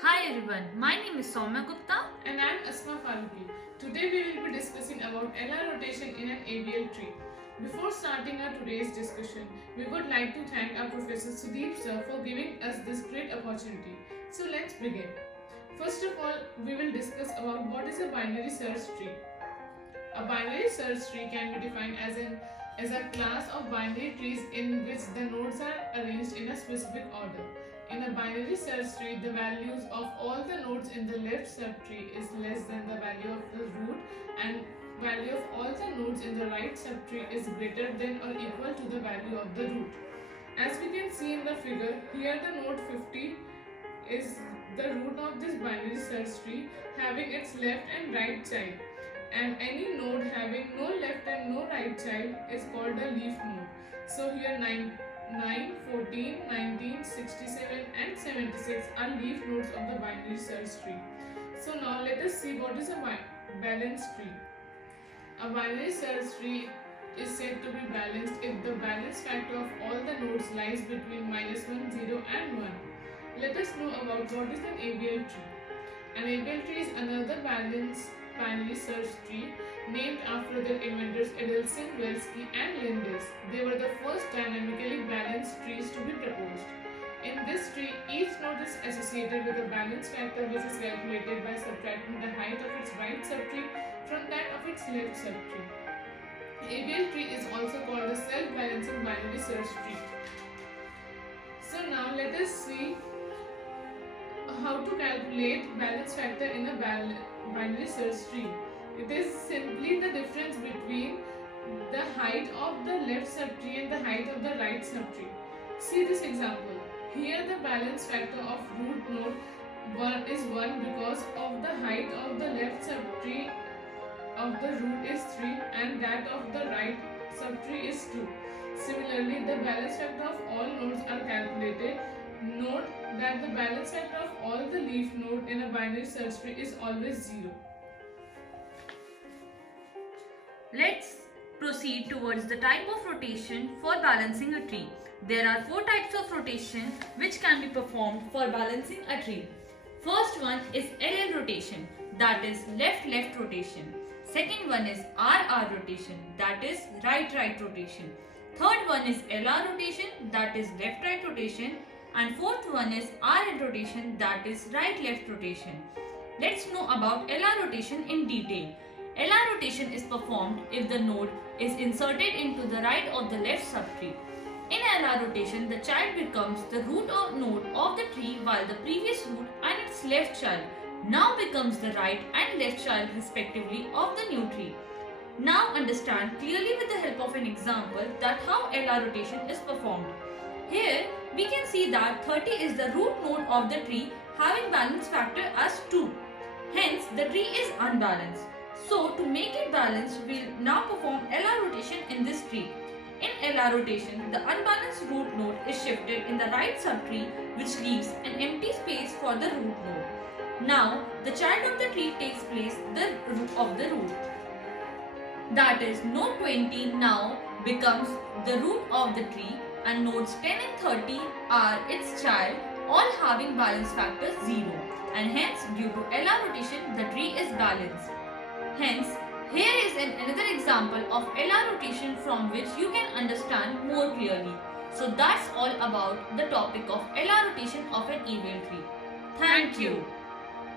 Hi everyone, my name is Soumya Gupta. And I'm Asma Faruqi. Today we will be discussing about LR rotation in an ABL tree. Before starting our today's discussion, we would like to thank our Professor Sudeep sir for giving us this great opportunity. So let's begin. First of all, we will discuss about what is a binary search tree. A binary search tree can be defined as a class of binary trees in which the nodes are arranged in a specific order. In a binary search tree, the values of all the nodes in the left subtree is less than the value of the root, and value of all the nodes in the right subtree is greater than or equal to the value of the root. As we can see in the figure, here the node 50 is the root of this binary search tree having its left and right child, and any node having no left and no right child is called a leaf node. So here 9, 14, 19, 67 and 76 are leaf nodes of the binary search tree. So now let us see what is a balanced tree. A binary search tree is said to be balanced if the balance factor of all the nodes lies between -1, 0 and 1. Let us know about what is an ABL tree. An ABL tree is another balanced binary search tree named after their inventors Adelson, Velsky and Lindes. They were the first dynamically balanced trees to be proposed. In this tree, each node is associated with a balance factor which is calculated by subtracting the height of its right subtree from that of its left subtree. ABL tree is also called a self-balancing binary search tree. So now let us see how to calculate balance factor in a binary search tree. It is simply the difference between the height of the left subtree and the height of the right subtree. See this example. Here the balance factor of root node is 1 because of the height of the left subtree of the root is 3 and that of the right subtree is 2. Similarly, the balance factor of all nodes are calculated. Note that the balance factor of all the leaf node in a binary search tree is always 0. Let's proceed towards the type of rotation for balancing a tree. There are 4 types of rotation which can be performed for balancing a tree. First one is LL rotation, that is left-left rotation. Second one is RR rotation, that is right-right rotation. Third one is LR rotation, that is left-right rotation. And fourth one is RL rotation, that is right-left rotation. Let's know about LR rotation in detail. LR rotation is performed if the node is inserted into the right or the left subtree. In LR rotation, the child becomes the root or node of the tree while the previous root and its left child now becomes the right and left child respectively of the new tree. Now understand clearly with the help of an example that how LR rotation is performed. Here we can see that 30 is the root node of the tree having balance factor as 2. Hence the tree is unbalanced. So to make it balanced, we will now perform LR rotation in this tree. In LR rotation, the unbalanced root node is shifted in the right subtree which leaves an empty space for the root node. Now the child of the tree takes place of the root. That is, node 20 now becomes the root of the tree and nodes 10 and 30 are its child, all having balance factor 0, and hence due to LR rotation the tree is balanced. Hence here is another example of LR rotation from which you can understand more clearly. So that's all about the topic of LR rotation of an ABL tree. Thank you.